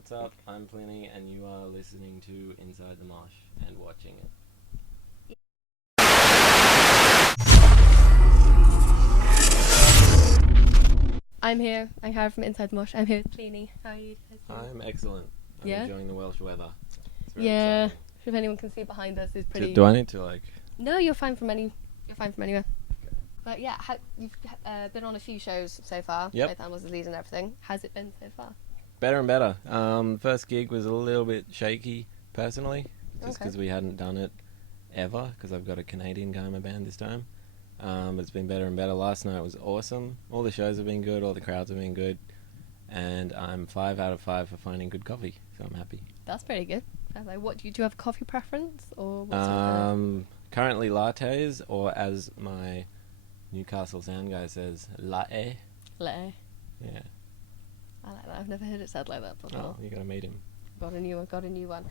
What's up? I'm Plini, and you are listening to Inside the Mosh and watching it. I'm here. I'm Kara from Inside The Mosh. I'm here with Plini. How are you guys doing? I'm excellent. I'm Yeah? enjoying the Welsh weather. It's very Yeah. exciting. If anyone can see behind us, is pretty. Do I need to like? No, you're fine from any. You're fine from anywhere. Okay. But yeah, you've been on a few shows so far. Yep. Both Animals as Lead and everything. How's it been so far? Better and better. First gig was a little bit shaky personally, just Okay. because we hadn't done it ever. Because I've got a Canadian guy in my band this time. But it's been better and better. Last night was awesome. All the shows have been good. All the crowds have been good. And I'm 5 out of 5 for finding good coffee, so I'm happy. That's pretty good. Like, what do you have a coffee preference or what's your kind of... Currently lattes, or as my Newcastle sound guy says, latte. Latte. Yeah. I like that. I've never heard it said like that before. Oh, you gotta meet him. Got a new one.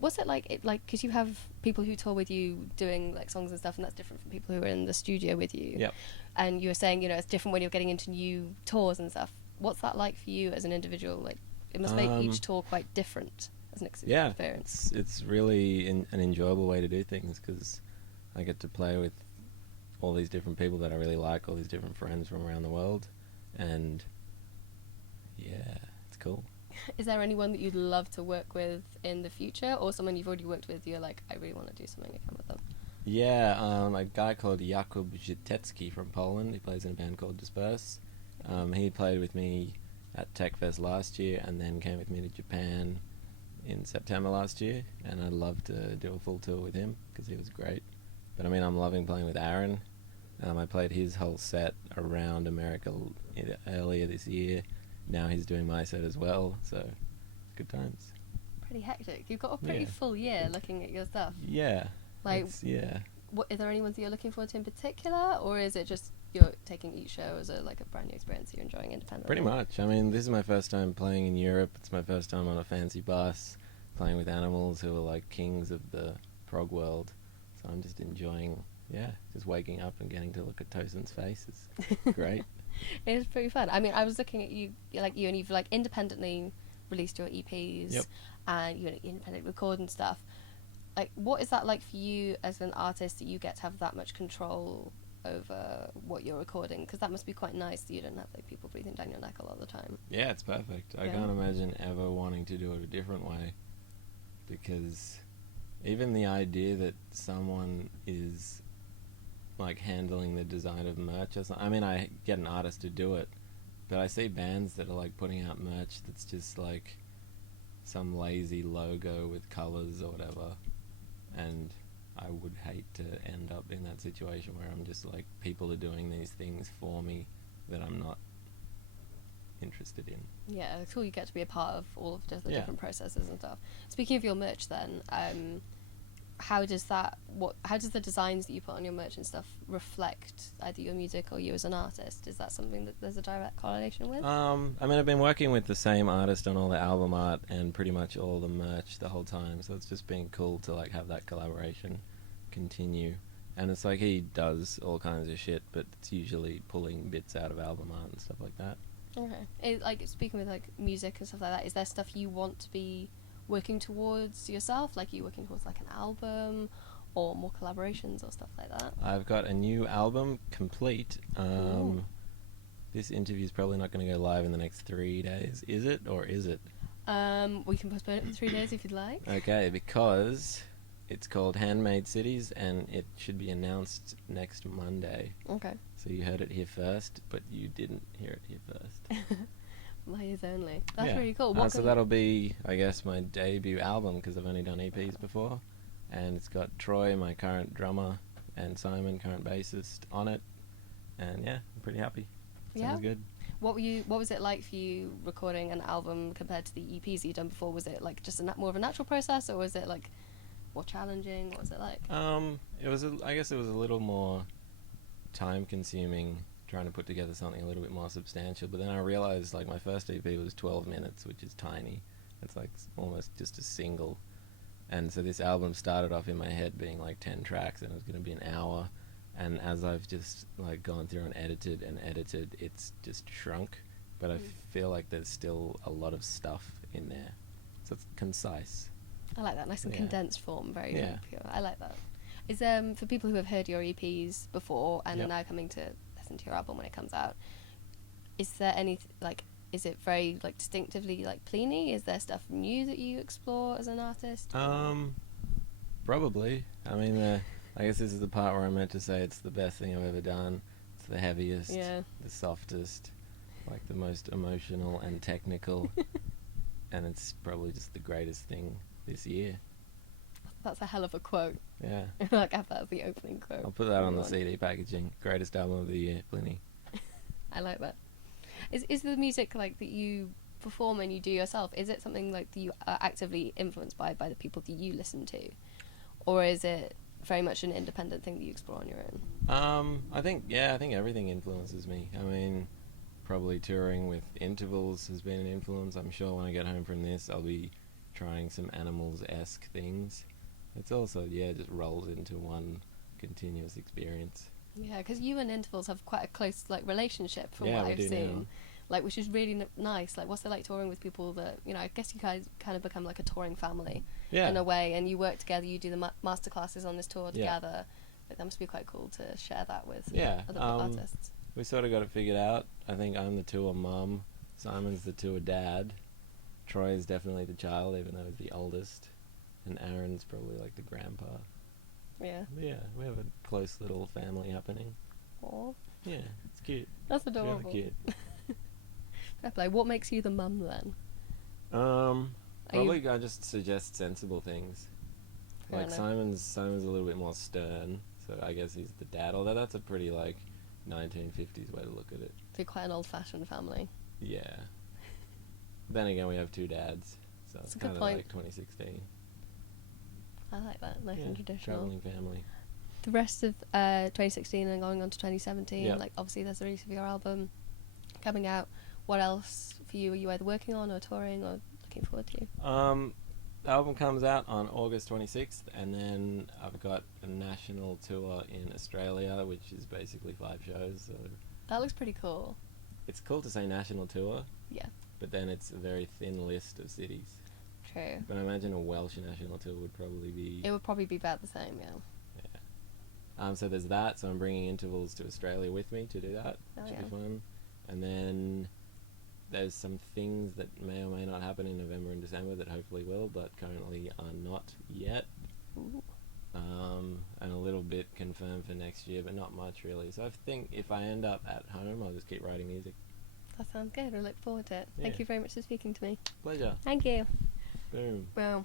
What's it like? Because you have people who tour with you doing like songs and stuff, and that's different from people who are in the studio with you. Yep. And you were saying, it's different when you're getting into new tours and stuff. What's that like for you as an individual? Like, it must make each tour quite different as an experience. It's really an enjoyable way to do things because I get to play with all these different people that I really like, all these different friends from around the world, and yeah, it's cool. Is there anyone that you'd love to work with in the future, or someone you've already worked with? You're like, I really want to do something again with them. Yeah, a guy called Jakub Żytecki from Poland. He plays in a band called Disperse. He played with me at TechFest last year and then came with me to Japan in September last year, and I'd love to do a full tour with him because he was great. But I mean, I'm loving playing with Aaron. I played his whole set around America earlier this year. Now he's doing my set as well, so good times. Pretty hectic. You've got a pretty full year looking at your stuff. Yeah. Like, yeah. What, are there any ones that you're looking forward to in particular, or is it just you're taking each show as a brand new experience you're enjoying independently? Pretty much. I mean, this is my first time playing in Europe. It's my first time on a fancy bus, playing with animals who are like kings of the prog world. So I'm just enjoying, just waking up and getting to look at Tosin's face. It's great. It is pretty fun. I mean, I was looking at you and you've like independently released your EPs, Yep. and you independently record and stuff. Like, what is that like for you as an artist, that you get to have that much control over what you're recording? Because that must be quite nice that you don't have like people breathing down your neck a lot of the time. Yeah, it's perfect. I can't imagine ever wanting to do it a different way, because even the idea that someone is like handling the design of merch or something, I mean, I get an artist to do it, but I see bands that are like putting out merch that's just like some lazy logo with colors or whatever, and I would hate to end up in that situation where I'm just like, people are doing these things for me that I'm not interested in. Yeah, it's cool you get to be a part of all of the different processes and stuff. Speaking of your merch then, how does the designs that you put on your merch and stuff reflect either your music or you as an artist? Is that something that there's a direct correlation with? I mean, I've been working with the same artist on all the album art and pretty much all the merch the whole time, so it's just been cool to like have that collaboration continue. And it's like he does all kinds of shit, but it's usually pulling bits out of album art and stuff like that. Okay. Like, speaking with like music and stuff like that, is there stuff you want to be working towards yourself? Like, are you working towards like an album or more collaborations or stuff like that? I've got a new album complete. This interview is probably not going to go live in the next 3 days. Is it, or is it? We can postpone it for 3 days if you'd like. Okay, because it's called Handmade Cities and it should be announced next Monday. Okay. So you heard it here first, but you didn't hear it here first. My ears only. That's really cool. So that'll be, I guess, my debut album, because I've only done EPs before. And it's got Troy, my current drummer, and Simon, current bassist, on it. And yeah, I'm pretty happy. Sounds good. What was it like for you recording an album compared to the EPs that you'd done before? Was it like just more of a natural process, or was it like more challenging? What was it like? I guess it was a little more time consuming, trying to put together something a little bit more substantial, but then I realized like my first EP was 12 minutes, which is tiny. It's like almost just a single, and so this album started off in my head being like 10 tracks and it was going to be an hour, and as I've just like gone through and edited, it's just shrunk, but I feel like there's still a lot of stuff in there. So it's concise. I like that. Nice and condensed form. Very pure. I like that. Is for people who have heard your EPs before and are now coming to listen to your album when it comes out, is there any is it very distinctively Plini? Is there stuff new that you explore as an artist? Probably. I mean, I guess this is the part where I'm meant to say it's the best thing I've ever done. It's the heaviest, the softest, the most emotional and technical, and it's probably just the greatest thing this year. That's a hell of a quote. Yeah. Have that as the opening quote. I'll put that on the CD packaging. Greatest album of the year, Plini. I like that. Is the music that you perform and you do yourself, is it something that you are actively influenced by the people that you listen to? Or is it very much an independent thing that you explore on your own? I think everything influences me. I mean, probably touring with intervals has been an influence. I'm sure when I get home from this, I'll be trying some Animals-esque things. It's also, just rolls into one continuous experience. Yeah, because you and intervals have quite a close relationship from what I've seen. Which is really nice. What's it like touring with people that, I guess you guys kind of become like a touring family in a way, and you work together, you do the masterclasses on this tour together. That must be quite cool to share that with other artists. We sort of got it figured out. I think I'm the tour mum, Simon's the tour dad, Troy is definitely the child, even though he's the oldest, and Aaron's probably the grandpa. Yeah. Yeah, we have a close little family happening. Aww. Yeah, it's cute. That's adorable. Really cute. What makes you the mum then? Probably I just suggest sensible things. Simon's a little bit more stern, so I guess he's the dad. Although that's a pretty 1950s way to look at it. So you're quite an old-fashioned family. Yeah. Then again, we have two dads, so that's it's kind of like 2016. I like that, nice and traditional. Traveling family. The rest of 2016 and going on to 2017, obviously there's the release of your album coming out. What else for you are you either working on or touring or looking forward to? The album comes out on August 26th, and then I've got a national tour in Australia, which is basically 5 shows. So that looks pretty cool. It's cool to say national tour. Yeah. But then it's a very thin list of cities. True. But I imagine a Welsh national tour would probably be... It would probably be about the same, yeah. So there's that, so I'm bringing intervals to Australia with me to do that, which should be fun. And then there's some things that may or may not happen in November and December that hopefully will, but currently are not yet. Ooh. And a little bit confirmed for next year, but not much really. So I think if I end up at home, I'll just keep writing music. That sounds good. I look forward to it. Yeah. Thank you very much for speaking to me. Pleasure. Thank you. Boom. Well.